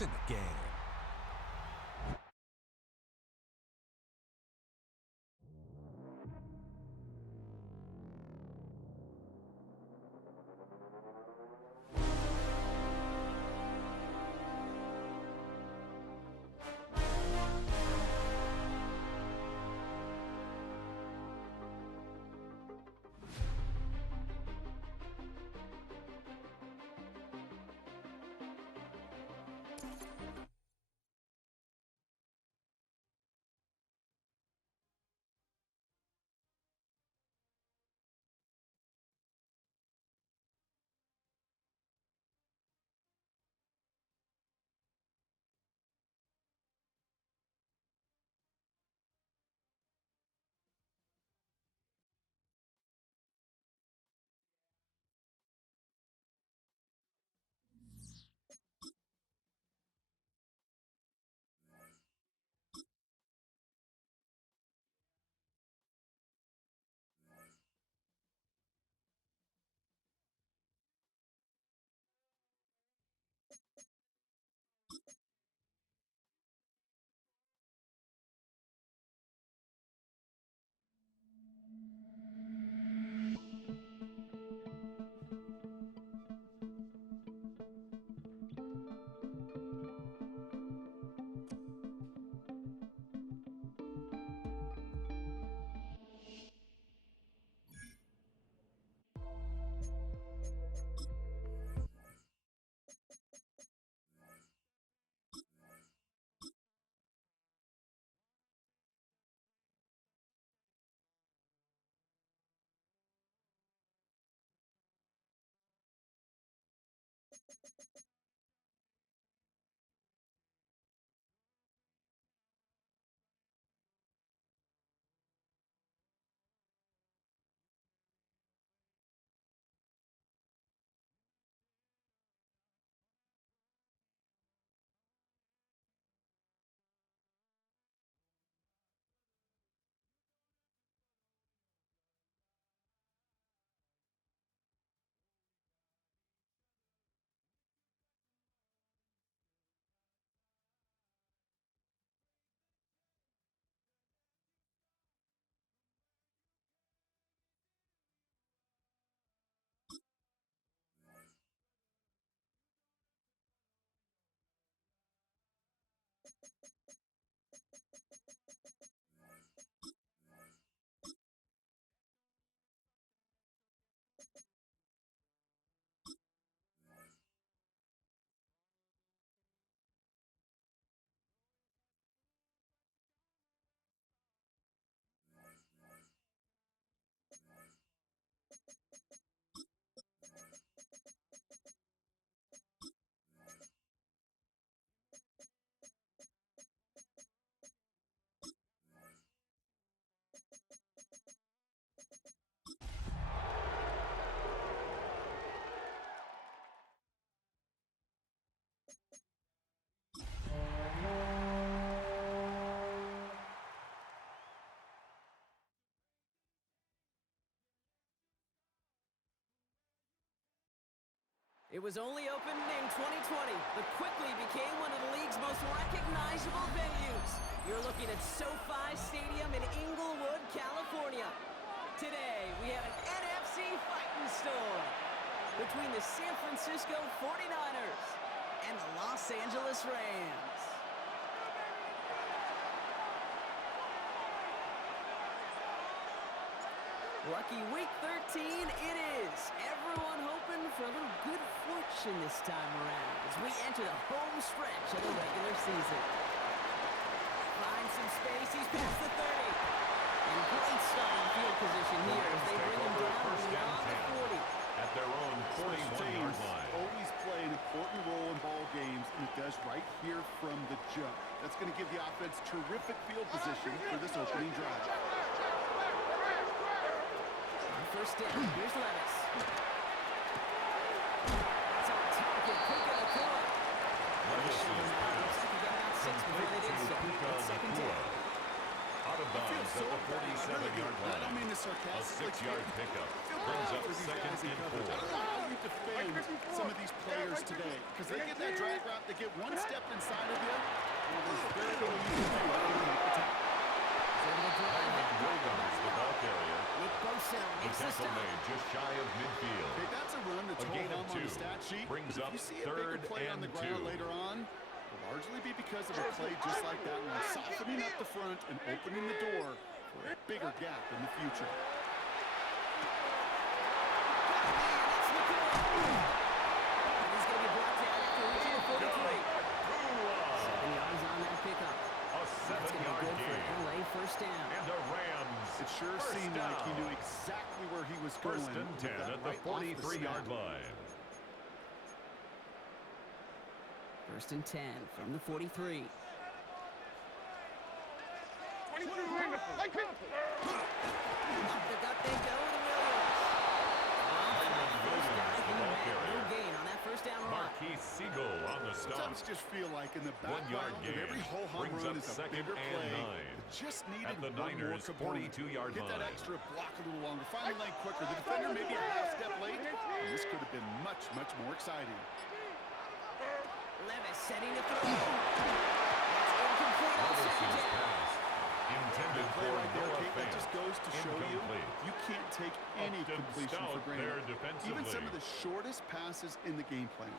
It's in the game. It was only opened in 2020, but quickly became one of the league's most recognizable venues. You're looking at SoFi Stadium in Inglewood, California. Today, we have an NFC fighting storm between the San Francisco 49ers and the Los Angeles Rams. Lucky week 13 it is. Everyone hoping for a little good fortune this time around as we enter the home stretch of the regular season. Finds some space, he's past the 30. And great starting field position here as they bring him down beyond the 40. At their own 41-yard line. Always play an important role in ball games, and it does right here from the jump. That's going to give the offense terrific field position for this opening drive. First down, here's Levis. That's on target, quick in the corner. Levis is passed. He got about 6 before they did so. It's second down. Out of bounds at the 47-yard line. I don't mean to A sarcastically. 6-yard pickup brings up second and 4. How do you defend some of these players today. Because they get that drag route, they get one step inside of you, and there's very little you can do other than make the tackle. The ball carrier. Nick Bosa The makes the tackle stop. made just shy of midfield. Okay, that's a run that's A gain home of on the 2 stat sheet. brings If up you see a bigger 3rd play on and the ground 2. later on, it'll largely be because of a play just like that one, softening up the front and opening the door for a bigger gap in the future. And he's going to be brought down after reaching the 43. 7 yards on that pickup. A That's going to be 7-yard good for gain. LA first down. And the Rams. It sure First seemed like he down. knew exactly where he was going. First and with 10 that at the right off 43-yard snap. line. First and 10 from the 43. Up the gut they go to Williams. First down, the ball carrier. no gain on that first down run. Marquise Siegel on the stop. Sometimes just feel like in the 1-yard background of gain every whole home brings run up is a second bigger and play. 9. It just needed At the one more Niners' component. 42-yard Get that line. extra block a little longer. Find the lane quicker. The defender may be a half step late, and this could have been much, much more exciting. Levis setting to throw. That's incomplete on Levis's second down. pass intended Play for right there, Noah Kate, that Fant. just goes to show you Incomplete. you can't take any Upton completion stout for there granted. defensively. Even some of the shortest passes in the game plan.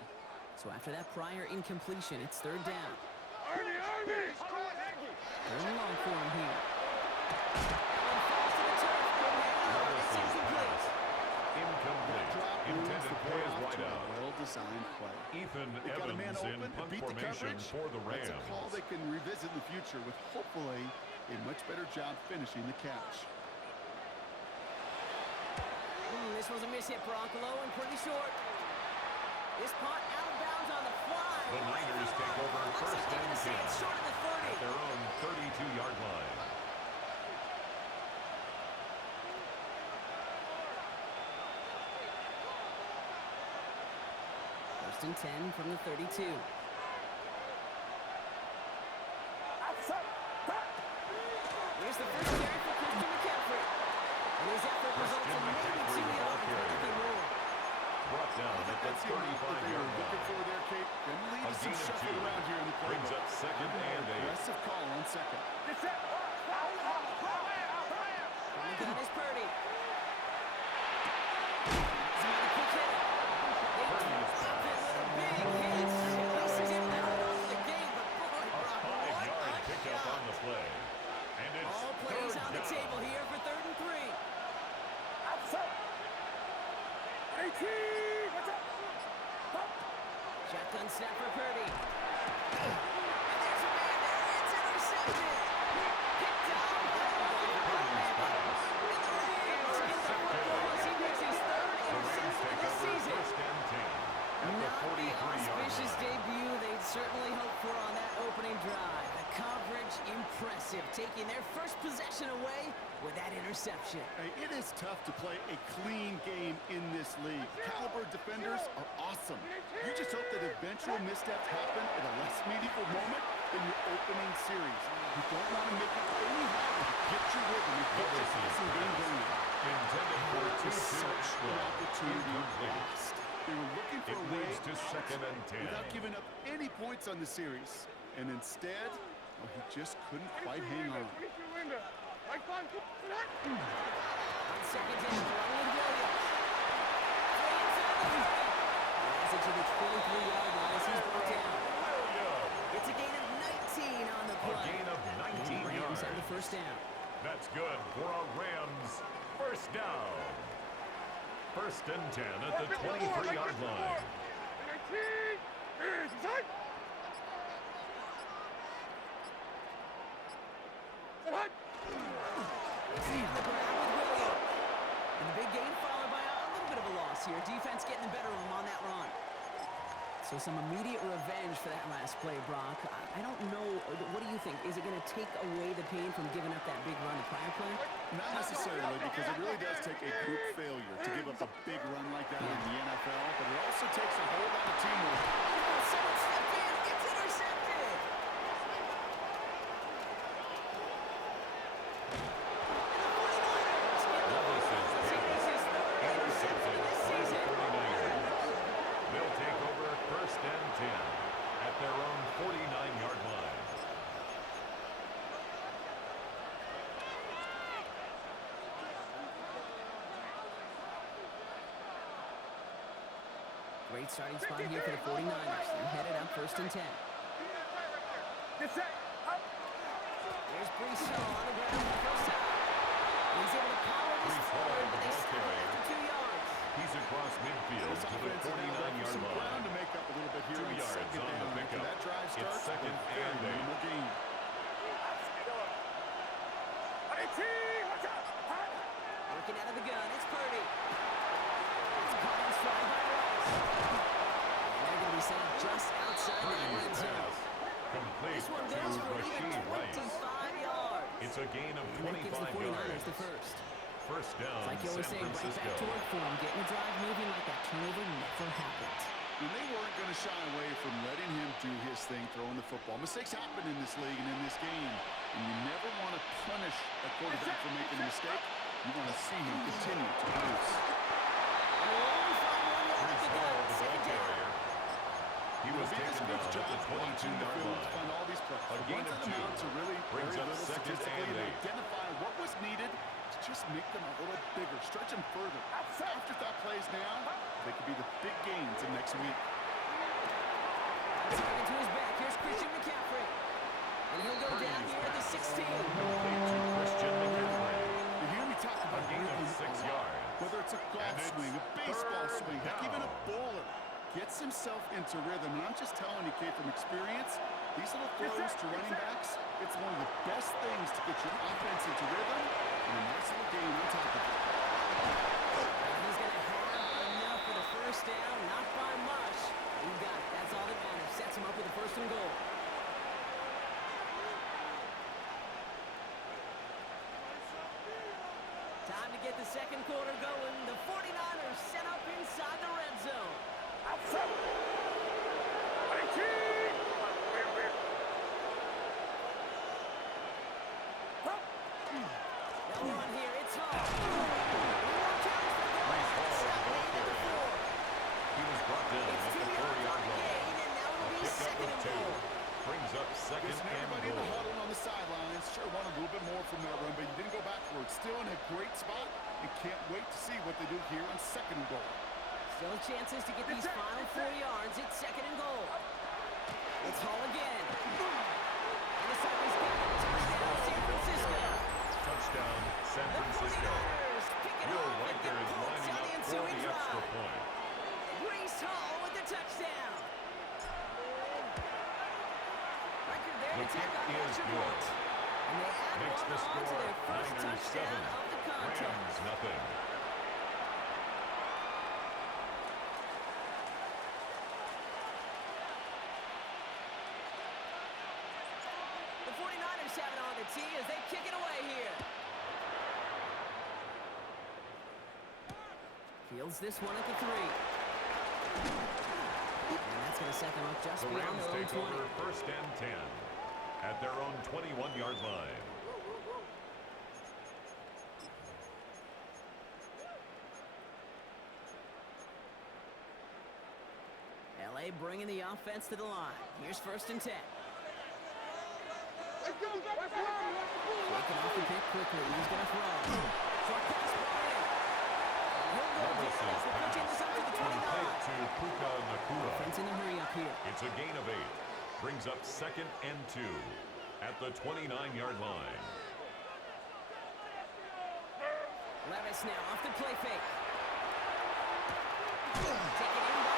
So after that prior incompletion, it's third down. Third and long for him here. And falls to the turf. It's Levis's incomplete. pass incomplete. Drop ruins Intended the for his payoff to a wideout. well-designed play. Ethan They got a man Evans in open punt and beat the formation coverage. for the Rams. That's a call they can revisit in the future with hopefully a much better job finishing the catch. This was a miss hit, Brock, low and pretty short. This punt out of bounds on the fly. The Niners take over Looks first like they're and gonna say 10 it's short of the 30. at their own 32-yard line. First and 10 from the 32. Here's the first carry for Christian McCaffrey. And his effort results in maybe 2 yards, but nothing more. Brought down at the That's the amount that they were 35-yard looking for line. there, Kate. Then A leave some gain of shuffle 2 around here in the play. brings up second and 8. Aggressive call on second. From the gun is Purdy. He's made a quick hit. They stop it with a big hit. Laces him out of the game, but boy, A Brock, what 5-yard a pickup shot. on the play. And it's All plays third on the down. table here for 3rd and 3. Shotgun snap for Purdy. And there's a man there. It's intercepted. Picked off by Purdy's pass. And the Rams get the football as he makes his 3rd The Rams interception take of the over season. first and 10 at the Not the 43-yard auspicious line. debut they'd certainly hoped for on that opening drive. The coverage impressive, taking their first possession away with that interception. Hey, it is tough to play a clean game in this league. Caliber defenders are awesome. You just hope that eventual missteps happen at a less meaningful moment in your opening series. You don't want to make it any harder to get your rhythm and get your passing game going. Intended for Just such an opportunity Incomplete. lost. They were looking for It a way leads to second and 10. without giving up any points on the series. And instead, well, he just couldn't quite hang on. On second down, Ronald Williams. Pass it to the 23-yard line as he's brought down. Williams. It's a gain of 19 on the A play. gain of 19 Rams yards. have the first down. That's good for a Rams first down. First and 10 at the 23-yard line. See the grab with Williams. And the big gain followed by a little bit of a loss here. Defense getting the better of him on that run. So some immediate revenge for that last play, Brock. I don't know. What do you think? Is it going to take away the pain from giving up that big run the prior play? Not necessarily, because it really does take a group failure to give up a big run like that in the NFL, but it also takes a whole lot of teamwork. Oh, someone stepped in. It's intercepted. Levis's pass intercepted by the 49ers. Great starting spot here for the 49ers. They're headed up 1st and 10. There's Brees Hall on the ground for the first time. He's able to power this forward, but they stop it after 2 yards. He's across midfield to the 49-yard line. To make up a little bit here 2 yards on the pickup. That drive starts It's 2nd and 8. Gain. Working out of the gun, it's Purdy. It's caught in stride by Rice. And they're going to be sent just outside that red zone. Complete This one to goes for even Rashid Rice. 25 yards. It's a gain of And that gives the 25 49ers yards. the first. First down, It's like you always San say, right Francisco. back to work for him. Getting the drive moving like that turnover never happened. And they weren't going to shy away from letting him do his thing, throwing the football. Mistakes happen in this league and in this game. And you never want to punish a quarterback for making a mistake. You want to see him continue to produce. And a long find 1 yard at the Brees Hall, gun. the ball Second down. carrier. He was taken down at the 22-yard line. Find all these plays. A The gain ones of that 2. amount to really Brings very up little 2nd statistically and to 8. identify what was needed to just make them a little bigger, stretch them further. Afterthought plays now, they could be the big gains in next week. Taken to his back. Here's Christian McCaffrey. And he'll go down here at the 16. Complete to Christian McCaffrey. You hear me talk about A gain of 6 yards. whether it's a golf And it's swing, a baseball 3rd swing, heck, down. even a bowler gets himself into rhythm. And I'm just telling you, Kate, from experience, these little throws to running backs, it's one of the best things to get your offense into rhythm and a nice little game on top of it. And he's going to have enough for the first down. Not by much. You got it. That's all that matters. Sets him up with a 1st and goal. Time to get the second quarter going. The 49ers set up inside the red zone. Now we're on here. It's Hall. He was brought down It's at 2 the yards 4-yard on the line. gain, and now A it'll be pickup second of and 2. goal. Brings up 2nd Listen, and everybody in the goal. huddle on the sidelines sure wanted a little bit more from that run, but you didn't go backwards. Still in a great spot and can't wait to see what they do here on 2nd and goal. Still chances to get these final 4 yards. It's 2nd and goal. It's Hall again. And the Cyclones get it. Touchdown, San Francisco. Touchdown, San The Francisco. 49ers pick it Will off and Riker get is points lining on up the for ensuing the extra drive. point. Brees Hall with the touchdown. Riker there The to tack kick on the is extra good. point. And they add Makes one the on to score their first 9-7. touchdown of the contest. Rams nothing. The 49ers have it on the tee as they kick it away here. Fields this one at the 3. And that's going to set them up just The beyond Rams their own take 20. over 1st and 10 at their own 21-yard line. LA bringing the offense to the line. Here's 1st and 10. Taking off the pick quickly. He's going to throw. Short pass ball in. He'll go This down as is they're pitching this up to the 29. complete to Puka Nacua. Offense in a hurry up here. It's a gain of 8. Brings up 2nd and 2 at the 29-yard line. Levis now off the play fake. Taken in by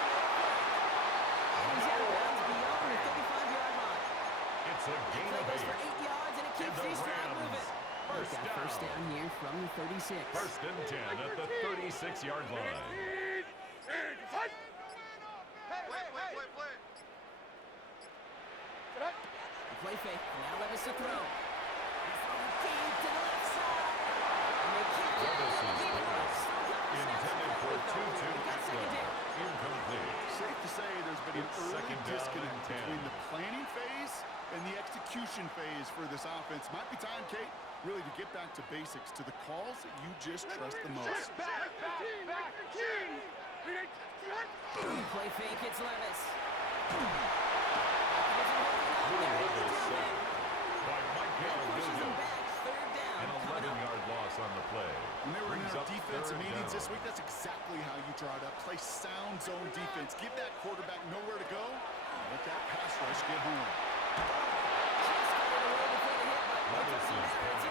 and he's out of bounds beyond the 35-yard line. It's a gain Play of goes 8. for 8 yards, and it keeps the these drive Rams moving. first Got down. first down here from the 36. 1st and 10 at the 36-yard line. The play fake. Now Levis to throw. He's throwing deep to the left side. And they kick it Levis out. is Deep pass. left. Intended for Tutu Got second Atwell. down. Incomplete. Safe to say there's been It's an early 2nd down disconnect and 10. between the planning phase and the execution phase for this offense. Might be time, Kate, really to get back to basics, to the calls that you just trust the most. Play fake. It's Levis. Little Levis sacked by Michael Pushes him Williams. back. Third down. An Coming up. 11-yard loss on the play. When they were in Brings our up defensive 3rd meetings down. this week, that's exactly how you you draw it up. Play sound zone defense. Give that quarterback nowhere to go. Let that pass rush get home. Levis' pass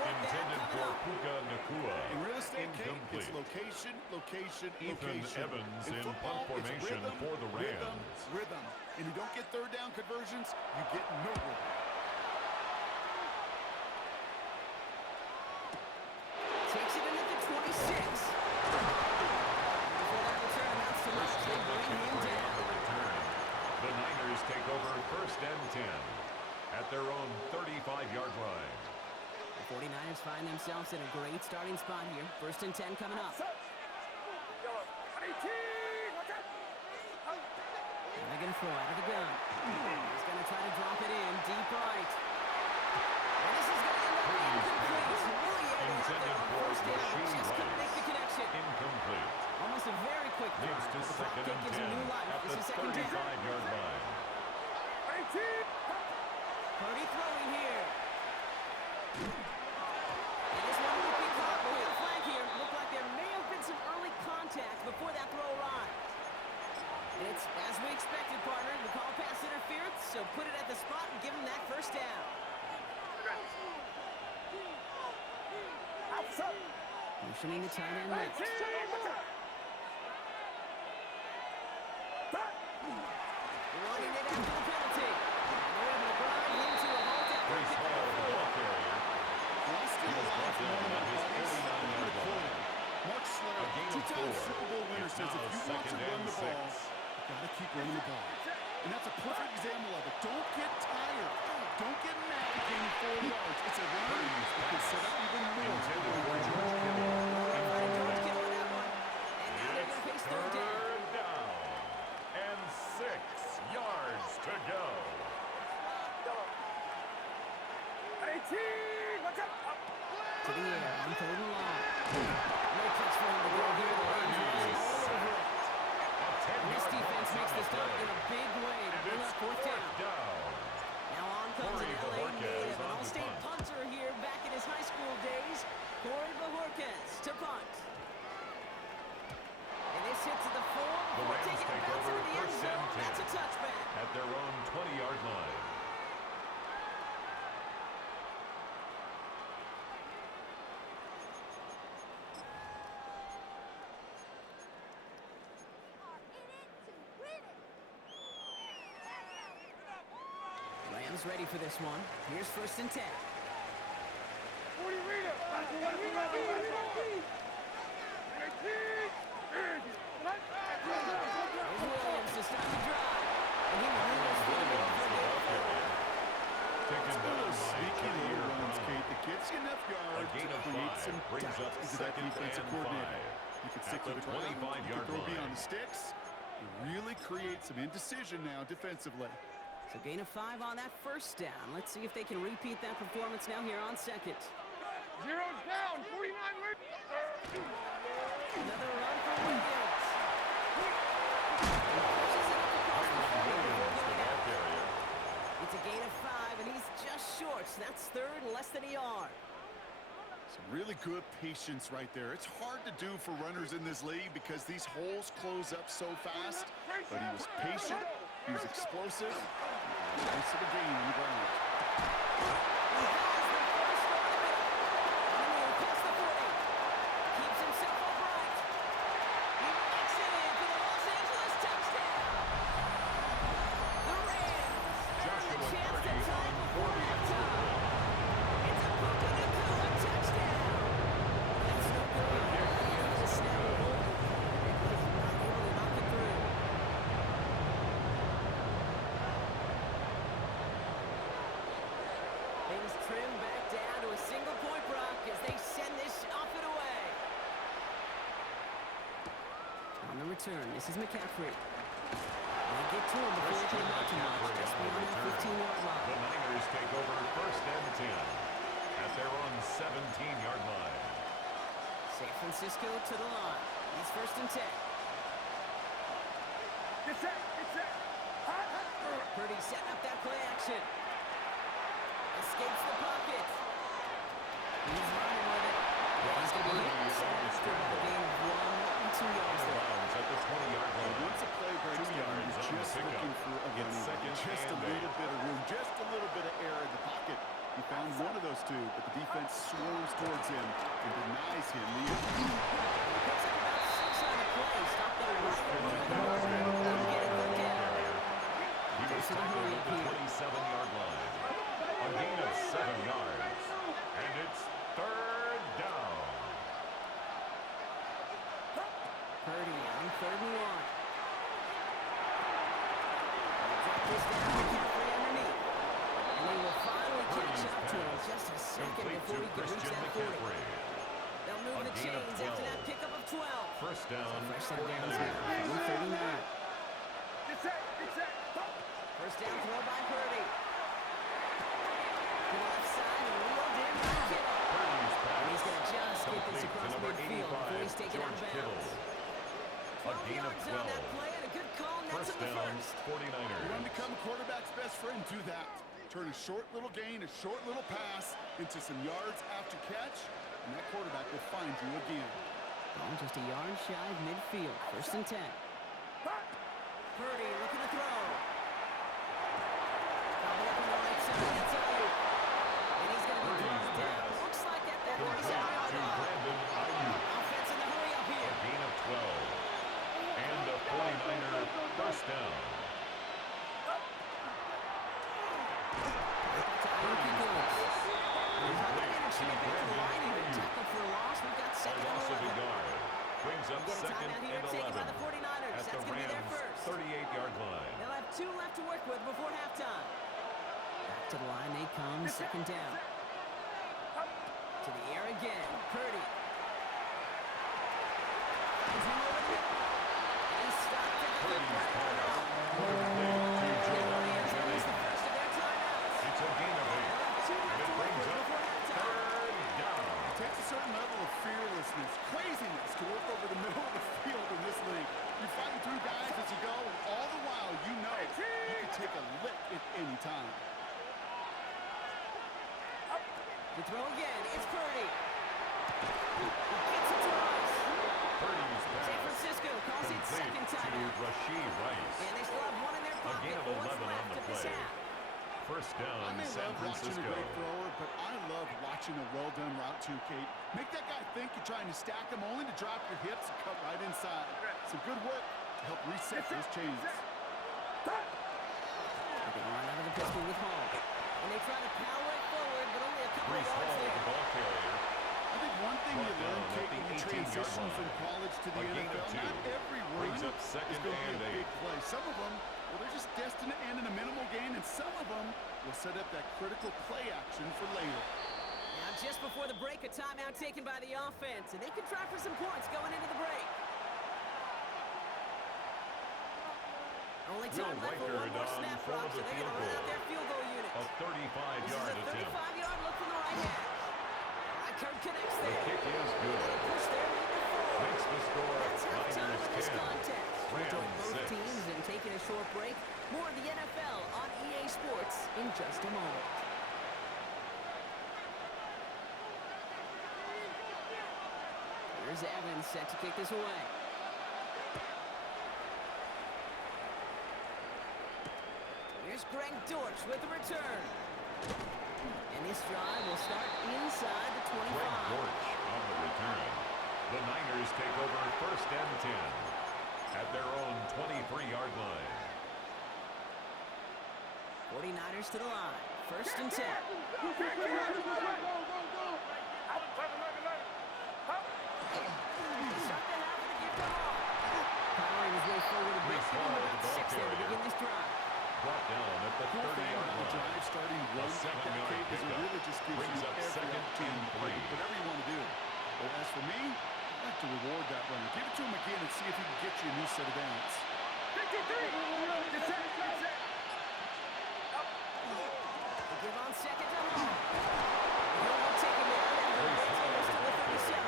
intended for Puka Nacua. In real estate, Kate, Incomplete. it's location, location, Ethan location. Evans in football, punt it's formation rhythm, for the rhythm, Rams. rhythm. And you don't get third down conversions, you get no rhythm. Takes it in at the 26. Before that return amounts to much, they bring him down. The Niners take over first and 10 at their own 35-yard line. The 49ers find themselves in a great starting spot here. First and 10 coming up. And they're going to throw out of the gun. He's going to try to drop it in deep right. And this is going to end up incomplete. Really had it out there on first down. Just couldn't make the connection. Incomplete. Almost a very quick Moves drive. to The clock second kick and gives him 10 new life. at This the is second down. 35-yard line. Purdy throwing here. And this one will be caught. We'll get a flag here. Looked like there may have been some early contact before that throw arrived. It's as we expected, partner. The call pass interference, so put it at the spot and give him that first down. Motioning the tight end left. Running it after the penalty. And they're able to grind into a halt after a Brees pick Hall, up the ball carrier. Last He was brought down at his 49-yard line. Mark A Slater, gain of two-time 4. Super Bowl winner, It's says now if you want to second run and the ball, 6. you got to keep running the ball. And that's a perfect example of it. Don't get tired. Don't get mad at gaining 4 yards. It's a run that can set up even more. Intended for George Kittle. George Kittle on that one. And now they're going to face third down. Third down. And 6 yards to go. To the air on third and long. No place for him to go here. The Rams are all over it. And this defense makes the stop in a big way to bring up fourth down. Now on comes an LA native, an all-state punter here back in his high school days. Corey Bajorquez to punt. And this hits at the 4 The before Rams taking it take bounce over into the end first zone. and 10 That's a touchback. at their own 20-yard line. Rams ready for this one. Here's first and 10. Here's Williams to start the drive. And he maneuvers for the middle for a gain of 4. Taken One of down those by sneaky little Jair runs, Brown. Kate, that gets you enough A yards gain to of create 5 some brings doubt up into that second defensive and coordinator. 5 You can at stick the to the ground, you can 25-yard throw line. beyond the sticks. You really create some indecision now defensively. So gain of 5 on that first down. Let's see if they can repeat that performance now here on second. Zero's down, 49 wins. Another run for Williams. He pushes it up across the 40 before going out. It's a gain of 5, and he's just short. So that's third and less than a yard. Some really good patience right there. It's hard to do for runners in this league because these holes close up so fast. But he was patient, he was explosive. Nice little gain on the ground. He has the first over the middle. And then across the 40. Keeps himself upright. He makes it in for the Los Angeles touchdown. The Rams earn the chance to tie before halftime. It's a Puka Nacua touchdown. That's no good. Here's a snap of hold. And he's not able to knock it through. Things trim back down to a single point, Brock, as they send this off and away. On the return, this is McCaffrey. They get to him before he can mount him much, just beyond that 15-yard line. The Niners take over first and 10 at their own 17-yard line. San Francisco to the line. It's first and 10. Get set, get set. Purdy setting up that play action. Escapes the pocket. He's running with it. Yeah, he's going to be hit. So after about a gain of 1 and 2 yards there. this down to McCaffrey underneath. And they will finally catch up to him in just a second before he can reach that 40. They'll move the chains after that pickup of 12. First down, Fresh set of downs now, 39. Get set. Get set. First down throw by Purdy. To the left side and wheeled in by Kittle. Purdy's pass. And he's going to just get this Complete to across number midfield before 85, he's taken out of George bounds. Kittle. A 12 gain of yards on that 12. play and a good call nets First him the down, first. 49ers. You want to become a quarterback's best friend, do that. Turn a short little gain, a short little pass into some yards after catch, and that quarterback will find you again. Ball just a yard shy of midfield. First and 10. Purdy looking to throw. Gobbled up on the right side. That's Ayuk. And he's going to be Purdy's brought down. pass. Looks like at that Complete 37-yard to line. Brandon Ayuk. Offense in the hurry up A here. gain of 12. And a 49er first down. To Ayuk he goes. And how can they actually get back to the line even? Tackle for a loss. We've got A second and loss of a 11. yard. Brings up Get a second timeout here and taken by 11 the 49ers. at the That's going to be their Rams' first. 38-yard line. They'll have 2 left to work with before halftime. Back to the line they come, second down. To the air again, Purdy. Finds him over the middle. And he's stopped at the Purdy's 50. pass. Complete to The Jordan Lions will use the Jennings. first of their timeouts. It's a gain of 8. They'll have 2 And left it to work brings with up before halftime. third down. It takes a certain level of fearlessness, craziness to work over the middle of the field in this league. You're fighting through guys as you go, and all the while you know you can take a lick at any time. To throw again, it's Purdy. He gets it to Rice. Purdy's San pass. Francisco calls it Complete second to timeout. Rashee Rice. And they still have 1 in their A pocket gain of for what's 11 on left the of this play. half. First I down, may San love watching a Francisco. great thrower, but I love watching a well-done route too, Kate. Make that guy think you're trying to stack him only to drop your hips and cut right inside. Some good work to help reset those chains. They run out of the pistol with Hall. And they try to power it forward, but only a couple of Brees yards Hall, the there. ball carrier. I think one thing you Brought learn, down Kate, at when the you 18-yard transition line. from college to the A gain of NFL, 2. not every run Brings up is second going to and be a 8. big play. Some of them, well, they're just destined to end in a minimal gain, and some of them will set up that critical play action for later. Now, just before the break, a timeout taken by the offense, and they can try for some points going into the break. Only time left for one more snap, Rob, so they're going to run out their field goal unit. A This 35-yard is a attempt. 35-yard look from the right hash. Kirk connects The there. kick is good. They push their lead to 4. Makes the score That's halftime in this 9-10. contest. We'll join Rams both 6. teams and taking a short break. More of the NFL on EA Sports in just a moment. Here's Evans set to kick this away. Here's Greg Dortch with the return. And this drive will start inside the 25. Greg Dortch on the return. The Niners take over first and 10 at their own 23-yard line. 49ers to the line. First and 10. Go, go, go. Out, 11. Start the half with a gift to Hall. Powering his way forward a bit, Brees giving Hall, him the about ball 6 there to carrier. begin this drive. Brought down at the Cool thing 30-yard about the line. drive starting A one 7-yard Kate, is it pickup. really just gives Brings you up every second opportunity and to play 3. whatever you want to do. But as for me, I'd like to reward that runner. Give it to him again and see if he can get you a new set of downs. 53. Get set. They give on second to Hall. Hill will take him down and the Redskins to the 37.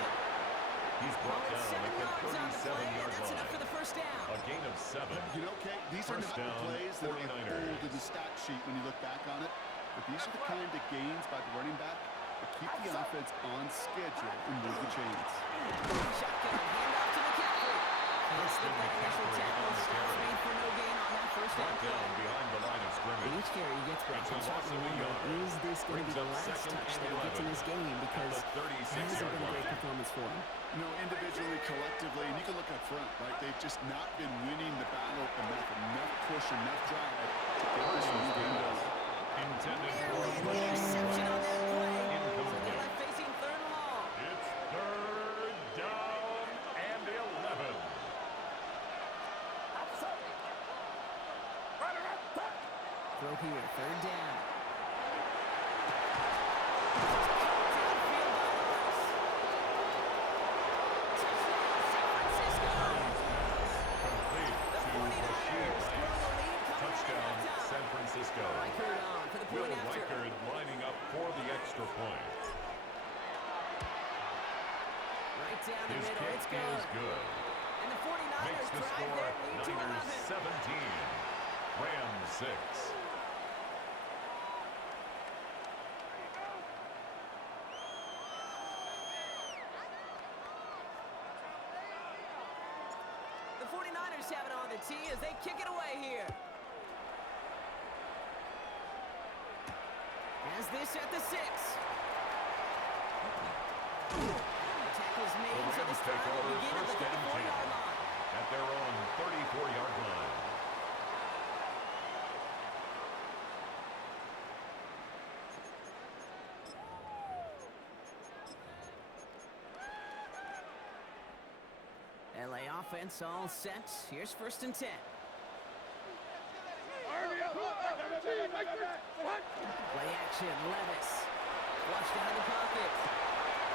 He's brought Only down 7 at the yards on the play, and 37-yard that's enough for line. the first down. A gain of 7. You know, Kate, these are First not the down, plays that are 49ers. old in the stat sheet when you look back on it. But these are the kind of gains by the running back that keep the offense on schedule and move the chains. Shotgun, handoff to McCaffrey. Can't slip that initial tackle. Stops made for no gain on that first down Brought play. down behind the line of And scrimmage. each carry he gets back. It's a I'm loss starting to of a wonder, yard. is this going to be Brings the up last second touch and that he gets in 11 this game? Because at the it hasn't 36-yard been a great line. performance for him. You know, individually, collectively, and you can look up front, right? They've just not been winning the battle enough push, enough drive to get this new game done. Intended for Nearly an a interception on that play. So they're Incomplete. left facing third and long. It's third down and 11. throw here, third down. Touchdown, San Francisco. Reichard on for the Will point after. Reichard lining up for the extra point. Right down the His middle, kick it's is good. good. And the Makes 49ers the drive score their lead to Niners 11. 17, Rams 6. The 49ers have it on the tee as they kick it away here. As this at the 6. Tackle's made, so this drive will begin at the 34-yard line. At their own 34-yard line. LA offense all set. Here's 1st and 10. Play action, Levis. Flush down the pocket.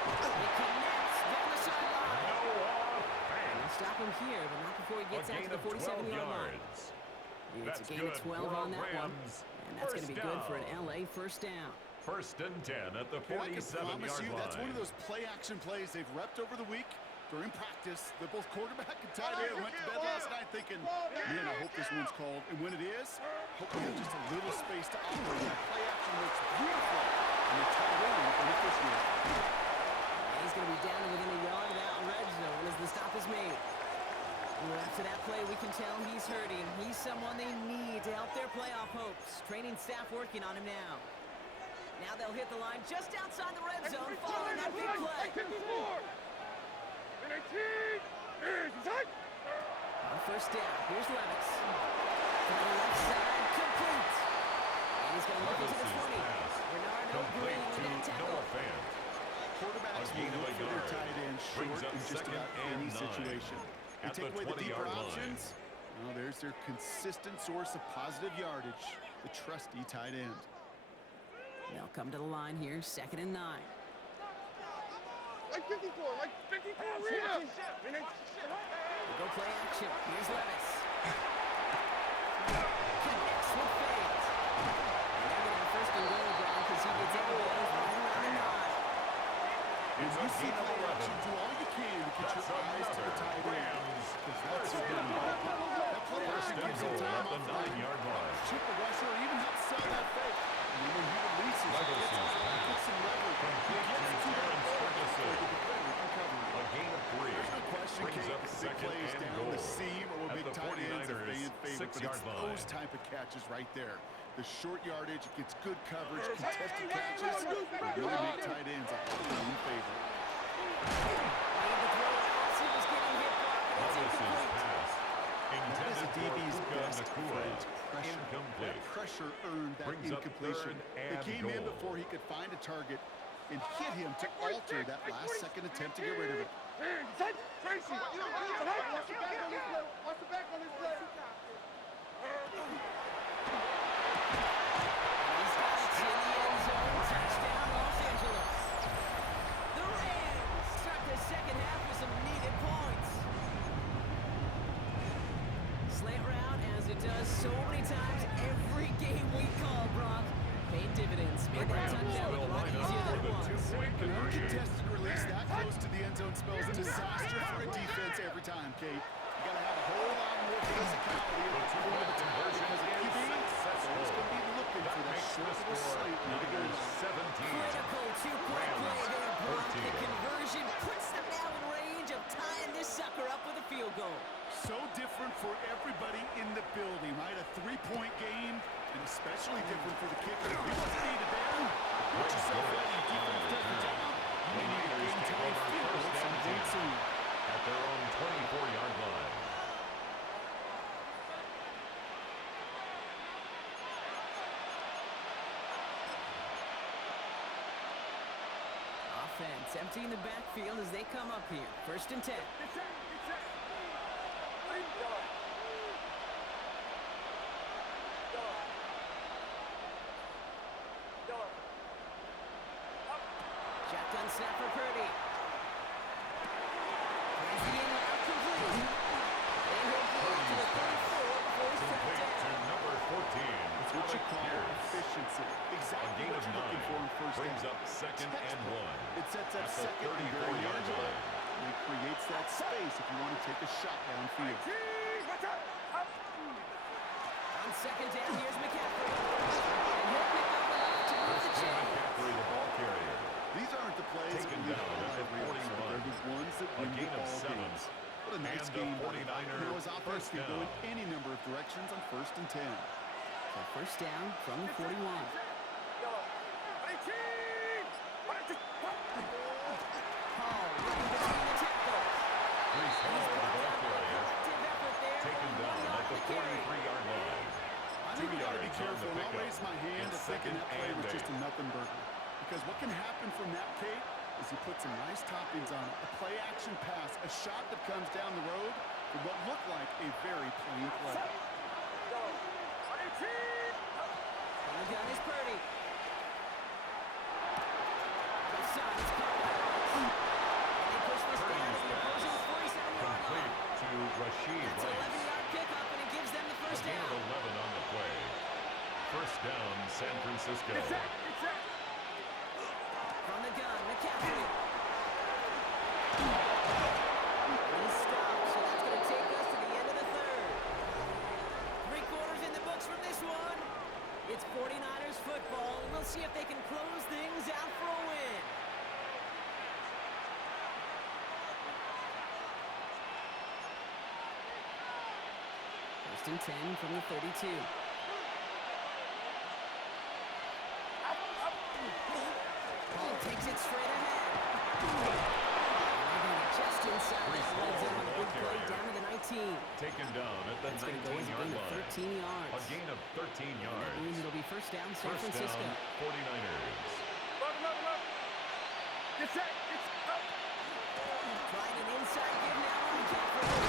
He connects down the sideline. No They'll stop him here, but not before he gets out to the 47-yard line. It's a gain of 12 on that one. And that's going to be good for an LA first down. 1st and 10 at the Hey, I can 47-yard promise you line. that's one of those play-action plays they've repped over the week. During practice, the both quarterback and tight end went to bed last night thinking, man, I hope this one's called. And when it is, hope we have just a little space to operate. That play action looks beautiful. And the tight end with an official. He's going to be down to within a yard of that red zone as the stop is made. Well, after that play, we can tell he's hurting. He's someone they need to help their playoff hopes. Training staff working on him now. Now they'll hit the line just outside the red zone following that big play. On 1st down, here's Levis. To the left side, complete. And he's going to look into the 20. Bernardo Green with that tackle. Quarterbacks will look for their tight end short in just about any situation. They take away the deeper options. Well, there's their consistent source of positive yardage, the trusty tight end. They'll come to the line here, 2nd and 9. Like 54 reads. We'll go play action. Here's Levis. Connects with fades. And they're going to have 1st and goal, Brown, because he gets everybody right around the 9. When you see play action, do all you can to get your eyes to the tight end. Because that's a good one. That play action gives him time off the 9-yard line. Chip the rusher, or even help sell that fake. And then when he releases, he gets some leverage. He gets to the A gain of 3. There's no question, Brings up Kate, big 2nd plays and down goal. the seam or At big the tight ends are 49ers fan favorite. But 6-yard it's line. those type of catches right there. The short yardage, it gets good coverage, contested catches. They really make tight ends a home favorite. Made the throw as he was getting hit blocked, and it's incomplete. That is a DB's best friend, pressure. Incomplete. That pressure earned that Brings up incompletion. 3rd They and came in goal. before he could find a target and hit him to alter that last-second attempt to get rid of it. Tracy, watch the back on this play. He's got it in the end zone. Touchdown, Los Angeles. The Rams start the 2nd half with some needed points. Slant route, as it does so many times every game we call, Brock. Paid dividends. Made that touchdown look a lot easier than it was. An uncontested release that close to the end zone spells disaster for a defense every time, Kate. You got to have a whole lot more physicality at the point of attack because of QB. It's going to be looking for that short little slight to go. 17. Critical two-point play there, Brock. The conversion puts them now in range of tying this sucker up with a field goal. So different for everybody in the building, right? A 3-point game, and especially different for the kicker. If he wants to beat it down, put yourself ready. Defense does the job. You need a game-time field goal sometime soon. At their own 24-yard line. Offense emptying the backfield as they come up here. 1st and 10. snap for Purdy. Finds the in-route complete. And he'll go to the 34 before he's tracked Complete to down. number 14. It's what you call efficiency. A Exactly gain what of you're looking for 9 in first brings down. up second and 1. It sets up At the second and very 34-yard manageable. line. And it creates that space if you want to take a shot downfield. On second down, here's McCaffrey. And he'll pick up enough to move the chains. McCaffrey, the ball carrier. These aren't the plays Taken we down at the 41. They're the ones that A win the gain of ball 7. games. What a nice And the game. 49er Noah's offense first can go in down. any number of directions on 1st and 10. So first down from the 41. Hall running between the tackles. Brees Hall, the ball carrier. Collective effort there. Taken only 1 down yard at the to carry. 43-yard line. I think we got to be careful, and I'll raise my hand at thinking that play was just a nothing burger. Because what can happen from that, Kate, is you put some nice toppings on it. A play-action pass, a shot that comes down the road for what looked like a very plain play. On the gun is Purdy. Left side is caught by Rice. And they push this down to the opposing 47-yard Complete line. to Rashid That's an Rice. 11-yard pickup, and it gives them the A first gain of down. 11 on the play. First down, San Francisco. From the gun, McCaffrey. He stops, so that's going to take us to the end of the third. 3 quarters in the books from this one. It's 49ers football, and we'll see if they can close things out for a win. First and 10 from the 32. Ball takes it straight ahead. Just inside that red zone on a big play down to the 19. Taken down at the That's going to go as a 19-yard gain of line. 13 yards. A gain of 13 That yards. means it'll be first down San First Francisco. down, 49ers. Trying an inside give now on McCaffrey.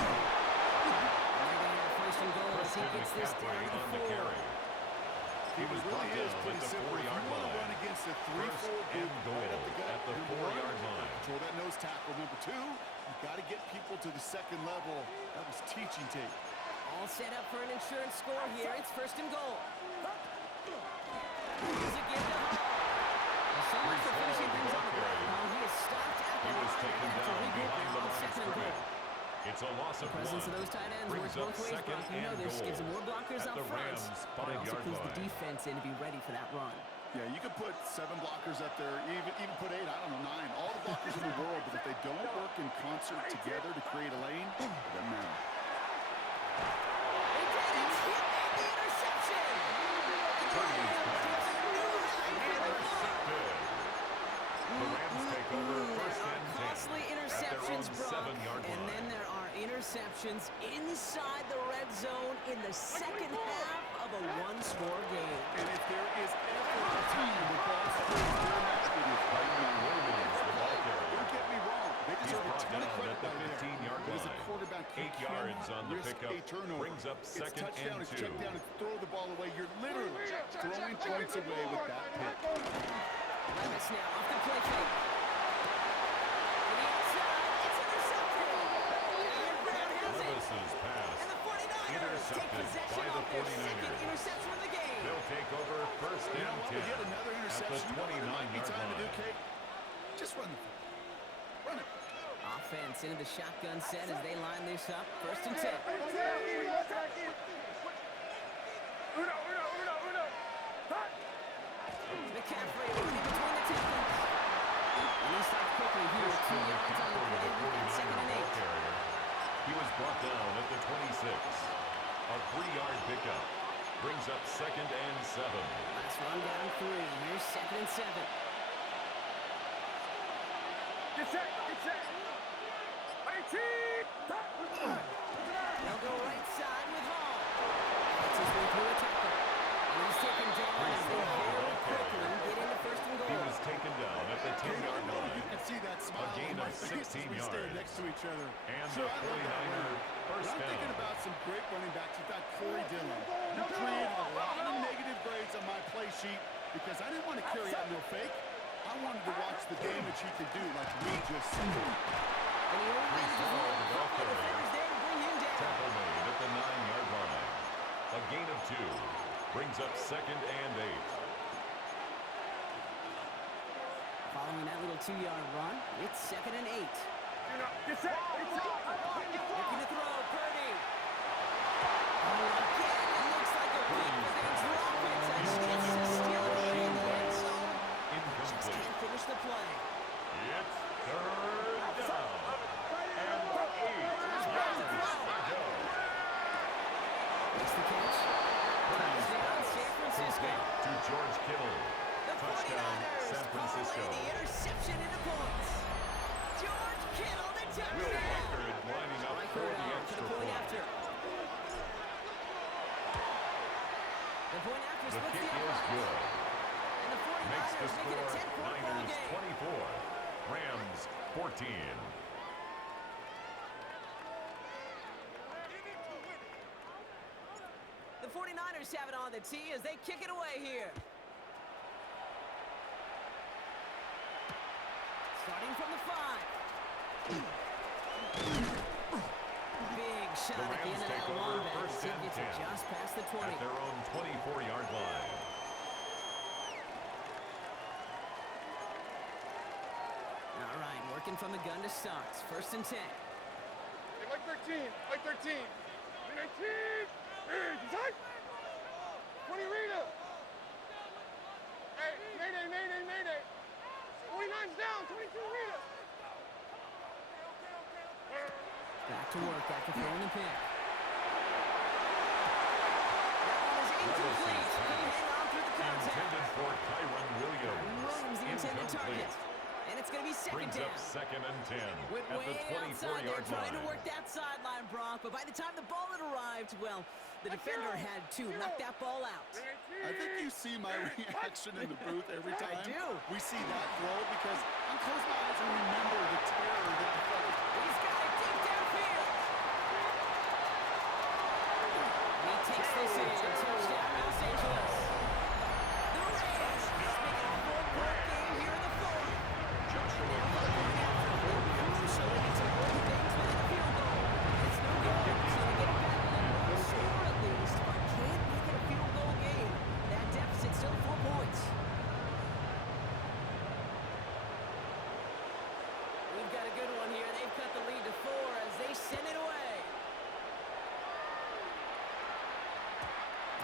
And they're going to have first and goal as he Christian gets this down McCaffrey to on the 4. carry. He was brought really is down pretty at the simple. If you 4-yard want to line. run against a 3-4 First group and goal right up the gut, at the number 4-yard one, line. control that nose tackle. Number 2, you've got to get people to the second level. That was teaching tape. All set up for an insurance score here. It's first and goal. Here's a give to Hall. Well, so much for finishing things on the ground. He is stopped at the He was line taken and down to regroup behind now the on line of second and goal. scrimmage. It's a loss of Presence of 1. those tight ends Brings works up both ways, second Brock. You know and this. goal. Gives them more blockers At up the front. Rams' But it also 5-yard clues the line. defense in to be ready for that run. Yeah, you could put 7 blockers up there, even put 8, I don't know, 9. All the blockers in the world, but if they don't work in concert together to create a lane, it doesn't matter. They did it! He made the interception! Purdy's pass. Intercepted. The Rams take over first There are and 10 costly at their interceptions, own Brock. 7-yard And line. then there are interceptions inside the red zone in the second half of a one-score game. And if there is ever a time when ball screens their match, it is right now. Williams, the ball carrier. Don't get me wrong. They He's deserve a brought ton of down credit at the by there. 15-yard But as a line. quarterback, you 8 yards cannot on the risk pickup. a turnover. Brings up It's second touchdown, and it's 2. check down, it's throw the ball away. You're literally throwing points away with that pick. Levis now off the play fake. To the outside, it's intercepted. And Brown has it. Levis's pass. And the 49ers take Intercepted possession by the of their 49ers. second interception of the game. They'll take over first You know and what? 10 We get another at the interception. You know what it might be 29-yard time to do, line. Kate? Just run the football. Run it. Offense into the shotgun set as they line this up. First and 10. McCaffrey running between the tackles. And he stops quickly here. 2 yards on the play. We've got second and 8. He was brought down at the 26. A 3-yard pickup. Brings up second and 7. Let's run down 3. Here's second and 7. They'll go right side with Hall. That's his way through a tackle. And he's taken down as they very quickly get into first and He goal. was taken down at the 10-yard You line. can see that smile gain on my of face 16 as we stand yards. next to each other. And Sure, the I love that 49er running. first But I'm thinking down. about some great running backs. You've got Corey Dillon. You created a lot of negative grades on my play sheet because I didn't want to carry out no fake. I I wanted to watch the damage he could do like we just said. And he only needs to hold a couple of defenders there to bring him down. Tackle made at the 9-yard line. A gain of 2 brings up 2nd and 8. Following that little 2-yard run, it's 2nd and 8. Get set. Looking to throw, Purdy. Oh, again, it looks like a pick, but they drop it. As he gets to steal it away in the end zone. Just can't finish the play. It's 3rd down. And 8 yards to go. Makes the catch. Touchdown, San Francisco. To George Kittle. The Touchdown, 49ers San Francisco. parlay the interception into points. George Kittle, the Will touchdown. Reichard lining up for the extra point. After. The point after The splits kick the is uprights. good. And the Makes the 49ers make it a score 10-point ball Niners game. 24, Rams 14. The 49ers have it on the tee as they kick it away here. Starting from the 5. Big shot The at the end Rams of that take over one back. first The and gets it 10 just past the 20. at their own 24-yard line. All right, working from the gun to start. 1st and 10. Hey, like 13. Like 13. 19. Design. 20 Rita. Hey, Mayday. 49's down. 22 Rita. Back to work after throwing the pick. That one is incomplete. Couldn't hang on through the contact. Intended for Kyron Williams. Williams, the intended target. Incomplete. And it's going to be 2nd Brings down. up 2nd and 10 Went at the way outside there 24-yard trying to line. work that sideline, Brock. But by the time the ball had arrived, well, the defender had to knock that ball out. I think you see my reaction in the booth every time I do. we see that throw because I close my eyes and remember the terror that I felt. He's got it deep downfield. And he takes this in. Touchdown, Los Angeles. The Rams making a 4-point game here in the 4th. Joshua Crucially, it's important things within a field goal. It's no good. So they get back within one score at least, but can't make it a field goal game. That deficit still 4 points. We've got a good one here. They've cut the lead to 4 as they send it away.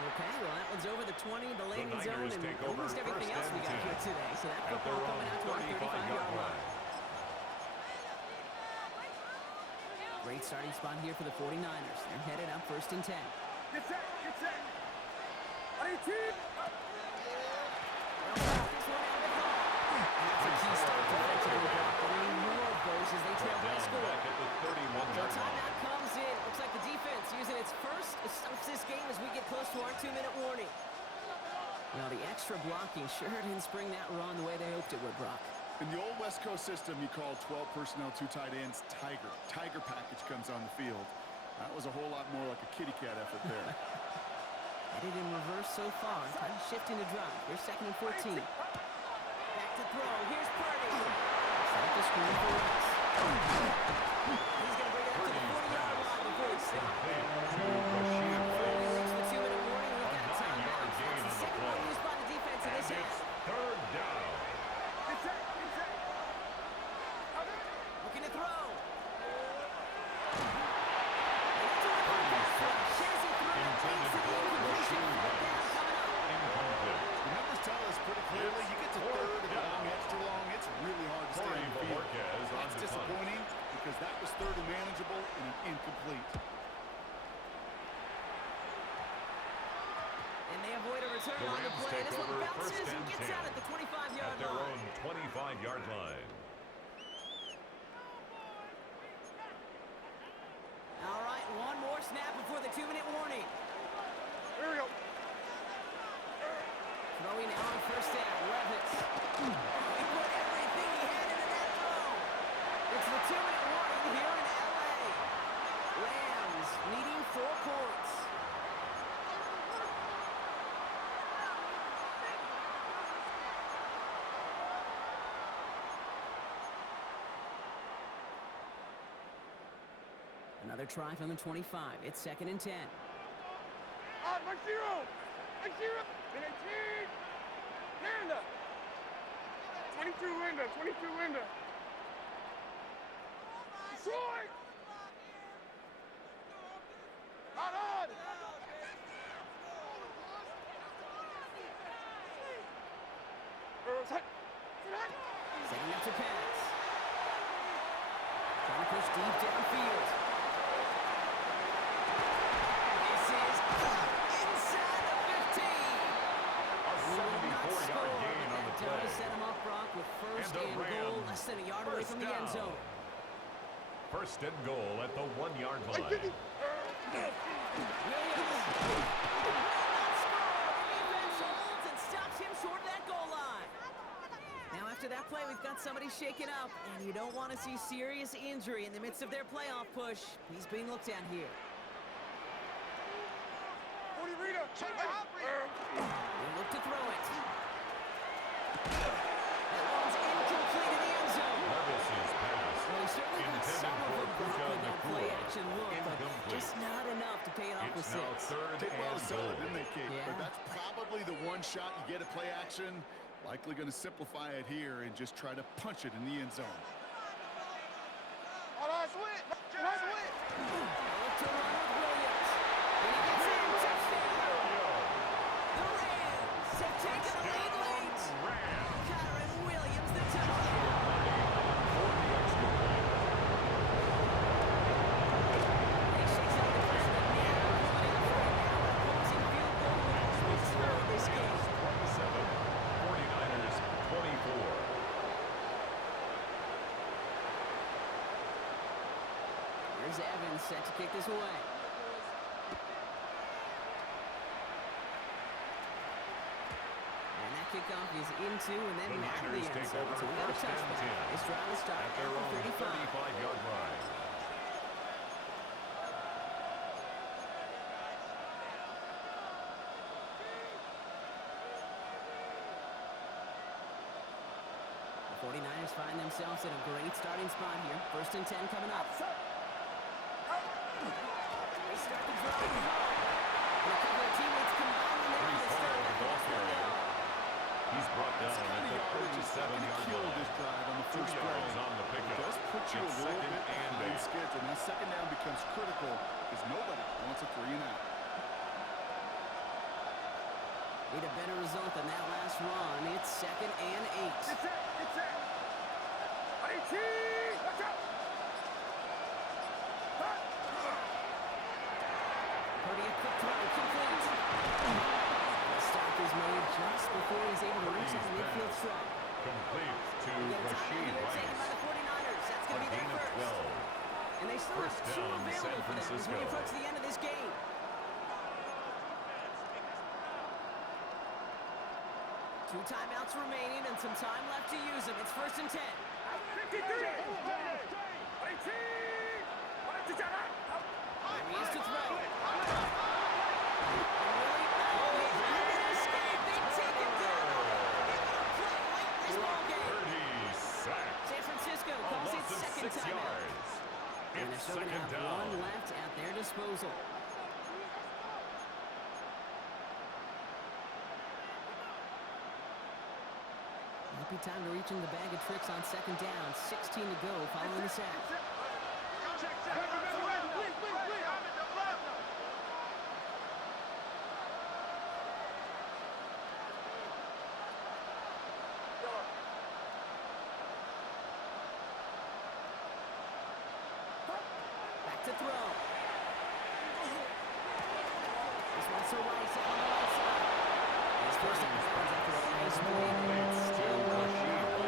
Okay, well, that one's over the 20, the landing zone, Niners and take over almost everything else we got 1st and here today. So that at football their coming own out to our 35-yard 35-yard line. line. Great starting spot here for the 49ers. They're headed up 1st and 10. Get set. On 18. This one out the call. And that's a key stop defensively, Brock. But we need more of those as they trail by Down score. back at the So 31-yard line. timeout comes in. Looks like the defense using its first stops this game as we get close to our 2-minute warning. Now, the extra blocking sure didn't spring that run the way they hoped it would, Brock. In the old West Coast system, you called 12 personnel, 2 tight ends, Tiger. Tiger package comes on the field. That was a whole lot more like a kitty cat effort there. Headed in reverse so far. Time to shift into drive. Here's 2nd and 14. Back to throw. Here's Purdy. Set the screen for Rice. He's going to bring it up to the 40-yard line before he stops. Before we reach the 2-minute warning, we've got timeout. gain That's the on the second play. one used by the defense in this And half. it's 3rd down. Get set. Looking to throw. Shares it through. Leads to the incompletion. 4th down coming up. Incomplete. The numbers tell us pretty clearly, you get to 3rd and long, extra long, it's really hard to stay Corey on the field. Bojorquez on That's to punt. disappointing because that was 3rd and manageable and an incomplete. And they avoid a return The on the Rams play. take This one over bounces 1st and and gets 10 out at the 25-yard at their line. own 25-yard line. All right, one more snap before the 2-minute warning. Here we go. Throwing now on 1st down. Levis. He put everything he had into that throw. It's the 2-minute warning here in L.A. Rams needing 4 points. Another try from the 25. It's 2nd and 10. Mike zero. Mike zero. 18. Linda. 22 Linda. 22 Linda. Detroit. Not on. Setting up to pass. Trying to push deep downfield. This is inside the 15. A 74-yard gain on the That play. does set him up, Brock, with first And the and goal, Rams, less than a yard away first from the end down. zone. First and goal at the 1-yard line. Williams will not score. The defense holds and stops him short of that goal line. Now after that play, we've got somebody shaken up, and you don't want to see serious injury in the midst of their playoff push. He's being looked at here. 40 Rita. They look to throw it. That one's incomplete in the end zone. Levis's pass. Well, he certainly got Intended some of for the block Puka with that play Nacua. action look, but Incomplete. just not enough to pay it off with It's now 6. third Did well and to sell it, goal. didn't they, Kate? Yeah. But that's probably the one shot you get at play action. Likely going to simplify it here and just try to punch it in the end zone. Hold on, switch. Nice switch. Look to run with Williams. And he gets in. Touchdown. The Rams have taken the lead late. Rams. Kyron Williams, the touchdown. He shakes out the crowd and now plummeting for an opposing field goal will return this game. 27, 49ers 24. Here's Evans set to kick this away. And that kickoff is into and then The out of the Niners end take zone. over So we got a first and touchback. 10 This drive will start at at their the own 35. 35-yard line. The 49ers find themselves in a great starting spot here. 1st and 10 coming up. They start the drive. And a couple of teammates combining there Pretty to far start with the back ball up carrier. He's brought down at the It's not 37-yard kill line. this drive on the 2 first play. yards on the It pickup. does put you a It's little second bit and behind 8. schedule. Now second down becomes critical because nobody wants a 3 and out. Need a better result than that last run. It's 2nd and 8. Get set. Get set. 18. Watch out. Purdy a quick throw, complete. The stop is made just before he's able to reach that midfield strike. Complete to We get a timeout Rashid here taken by Rice. the 49ers. That's A going to be gain their of first. 12. And they still First have 2 down, available San for them as we Francisco. approach the end of this game. 2 timeouts remaining and some time left to use them. It's 1st and 10. 53. 18. There he is to throw. And really, he had an escape. They take him down. They're going to play late in this ballgame. Purdy sacked. San Francisco A calls loss its of 2nd 6 timeout. yards. And they're It's still going to second have down. 1 left at their disposal. Might be time to reach in the bag of tricks on 2nd down. 16 to go following the sack. Back to throw. This one's to Rice out on the right side. His first out of bounds after a nice break. Still not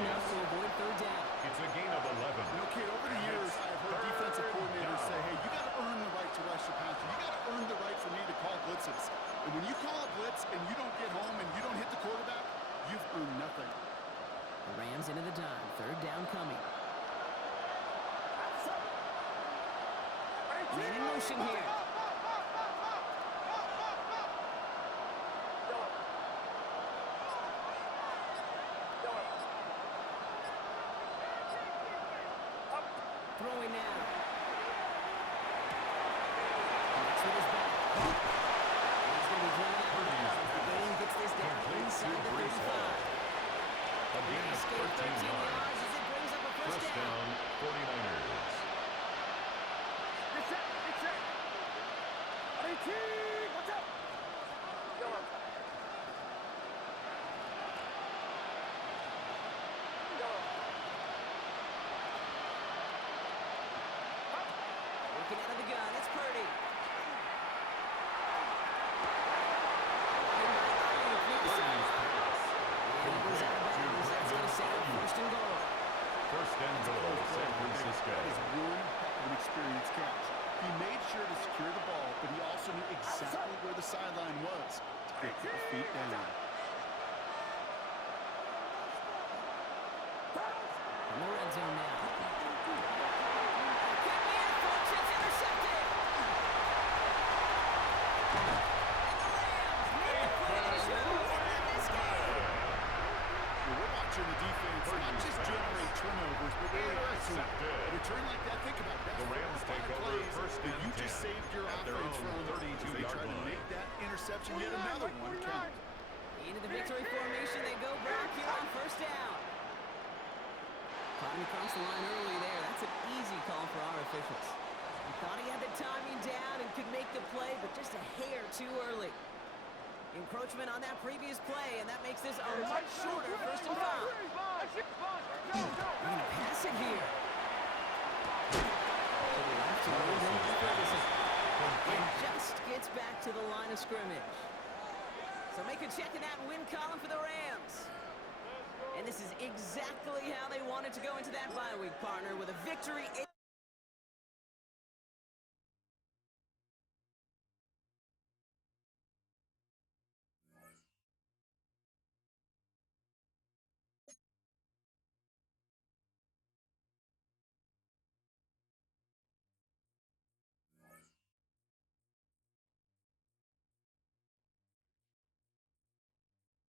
enough to avoid 3rd down. It's a gain of 11. You know, Kate, over the years, I've heard defensive coordinators say, hey, you got to earn the right to rush the passer. You got to earn the right for me to call blitzes. And when you call a blitz and you don't get home and you don't hit the quarterback, you've earned nothing. The Rams into the dime. 3rd down coming. Man in motion here. Throwing now. Watch out! Working out of the gun, it's Purdy. And he goes out of bounds. That's going to set up first and goal. First and goal, San Francisco. That is one heck of an experience catch. He made sure to secure the ball, but he also knew exactly where the sideline was to get the feet down. In the red zone now. Could be it, folks. It's intercepted. And the Rams make the play to show who won this game. Well, we're watching the defense not just generate turnovers, but really also a return like that. Think about that. The Rams take over first and You just 10 saved your at their offense own from 32-yard they try to line. make that interception, yet another one count. Into the victory formation they go, Brock, here on first down. Caught him across the line early there. That's an easy call for our officials. He thought he had the timing down and could make the play, but just a hair too early. Encroachment on that previous play, and that makes this a much shorter first and 5. They're going to pass it here. To the left, to Ferguson. And just gets back to the line of scrimmage. So make a check in that win column for the Rams. And this is exactly how they wanted to go into that bye week, partner, with a victory